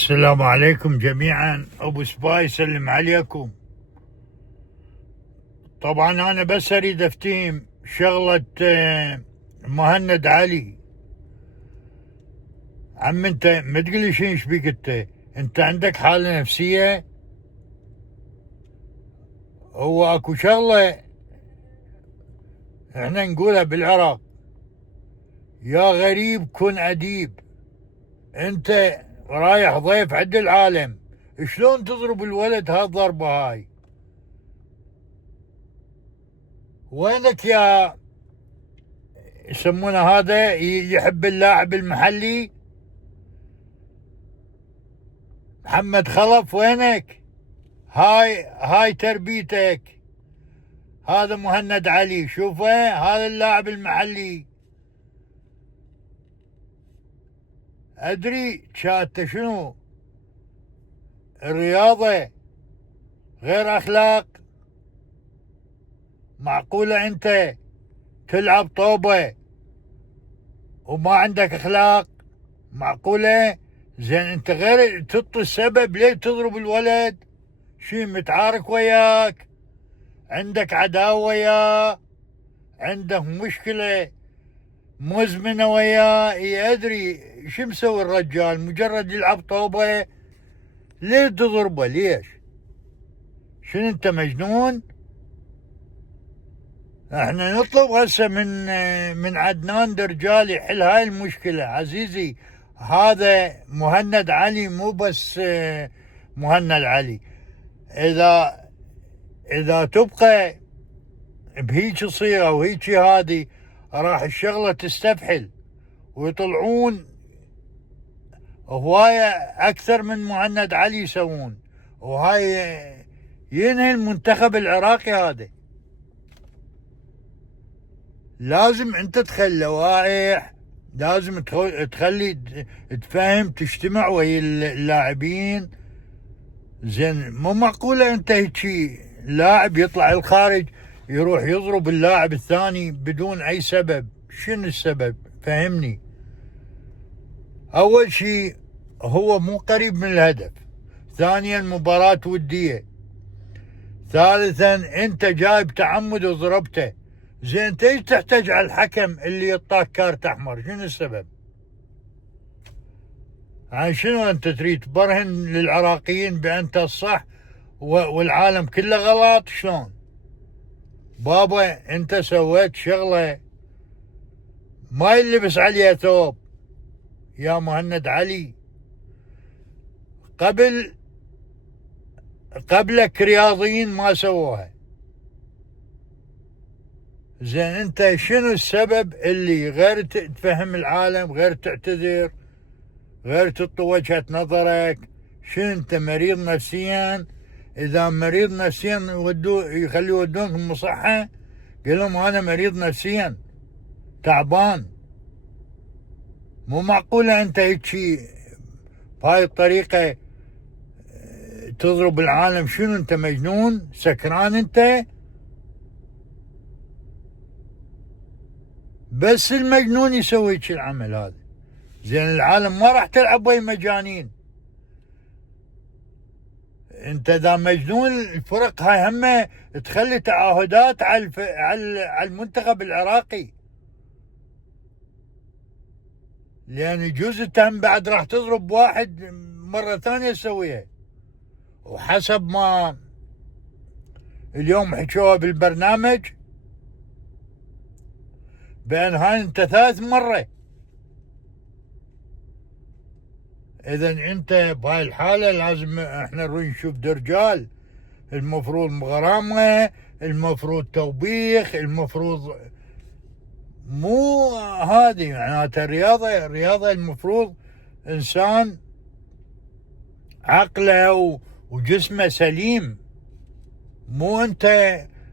السلام عليكم جميعا. ابو سباي يسلم عليكم. طبعا انا بس اريد افتهم شغلة مهند علي. عم انت ما تقولي شي ايش بيك انت عندك حالة نفسية؟ هو اكو شغلة احنا نقولها بالعراق: يا غريب كن اديب. انت رايح ضيف عند العالم، شلون تضرب الولد هالضربة هاي؟ وينك يا يسمونه هذا يحب اللاعب المحلي محمد خلف؟ وينك؟ هاي تربيتك. هذا مهند علي، شوفه هذا اللاعب المحلي. ادري شات شنو الرياضة غير اخلاق؟ معقولة انت تلعب طوبة وما عندك اخلاق؟ معقولة؟ زين انت غير تعطي السبب ليه تضرب الولد؟ شي متعارك وياك؟ عندك عداوة وياه؟ عندك مشكلة مزمنة وياه؟ ادري شو مسوي الرجال، مجرد يلعب طوبة ليه تضربه؟ ليش؟ شنو انت مجنون؟ احنا نطلب هسه من عدنان درجال يحل هاي المشكلة. عزيزي هذا مهند علي، مو بس مهند علي. اذا تبقى بهيج صيغة وهيج هذه راح الشغلة تستفحل ويطلعون هواية اكثر من مهند علي يسوون، وهاي ينهي المنتخب العراقي. هذا لازم انت تخلي لوائح، لازم تخلي تفهم، تجتمع ويا اللاعبين. زين مو معقولة انت هيجي لاعب يطلع الخارج يروح يضرب اللاعب الثاني بدون اي سبب. شنو السبب؟ فهمني. اول شيء هو مو قريب من الهدف، ثانيا مباراة ودية، ثالثا انت جايب تعمد وضربته. زين انت ايش تحتاج على الحكم اللي يعطاك كارت احمر؟ شنو السبب؟ عن شنو انت تريد تبرهن للعراقيين بانت الصح والعالم كله غلط؟ شلون؟ بابا انت سويت شغلة ما يلبس عليها ثوب يا مهند علي. قبلك رياضيين ما سووها. زين انت شنو السبب اللي غير تفهم العالم، غير تعتذر، غير تعطي وجهة نظرك؟ شنو انت مريض نفسيا؟ اذا مريض نفسيا يخليه يودونك المصحة، قل لهم انا مريض نفسيا تعبان. مو معقولة انت هيجي بهاي الطريقة تضرب العالم. شنو انت مجنون سكران انت؟ بس المجنون يسوي هيك العمل هذا. زين العالم ما راح تلعب ويا مجانين. انت اذا مجنون الفرق هاي همه تخلي تعهدات على المنتخب العراقي، لان يجوز انت هم بعد راح تضرب واحد مرة ثانية تسويها. وحسب ما اليوم حكوها بالبرنامج بان هاي انت ثالث مرة. اذا انت بهاي الحالة لازم احنا نروح نشوف درجال. المفروض مغرامة، المفروض توبيخ، المفروض مو هذه معناتها الرياضة المفروض انسان عقله وجسمه سليم. مو انت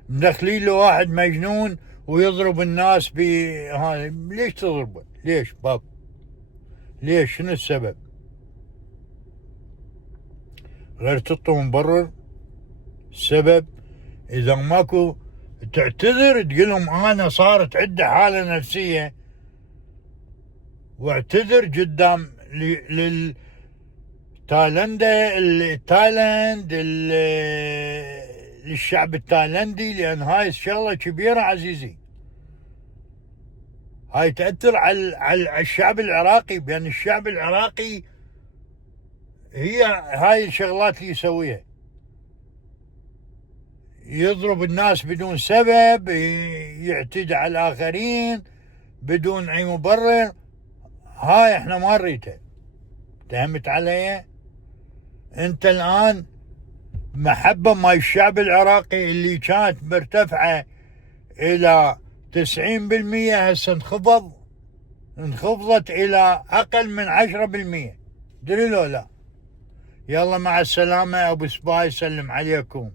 مدخلين له واحد مجنون ويضرب الناس بهذا. ليش تضربه؟ ليش باب؟ ليش؟ شنو السبب؟ غير تعطوا مبرر السبب. اذا ماكو تعتذر تقول لهم انا صارت عندي حالة نفسية، واعتذر قدام تايلاند للشعب التايلندي، لأن هاي الشغلة كبيرة عزيزي. هاي تأثر على الشعب العراقي، بأن الشعب العراقي هي هاي الشغلات اللي يسويها، يضرب الناس بدون سبب، يعتدي على الآخرين بدون أي مبرر. هاي احنا ما نريدها. فهمت علي؟ انت الآن محبة ما الشعب العراقي اللي كانت مرتفعة إلى 90% هسه انخفضت إلى أقل من 10%. دري لو لا؟ يلا مع السلامة. أبو سباي سلم عليكم.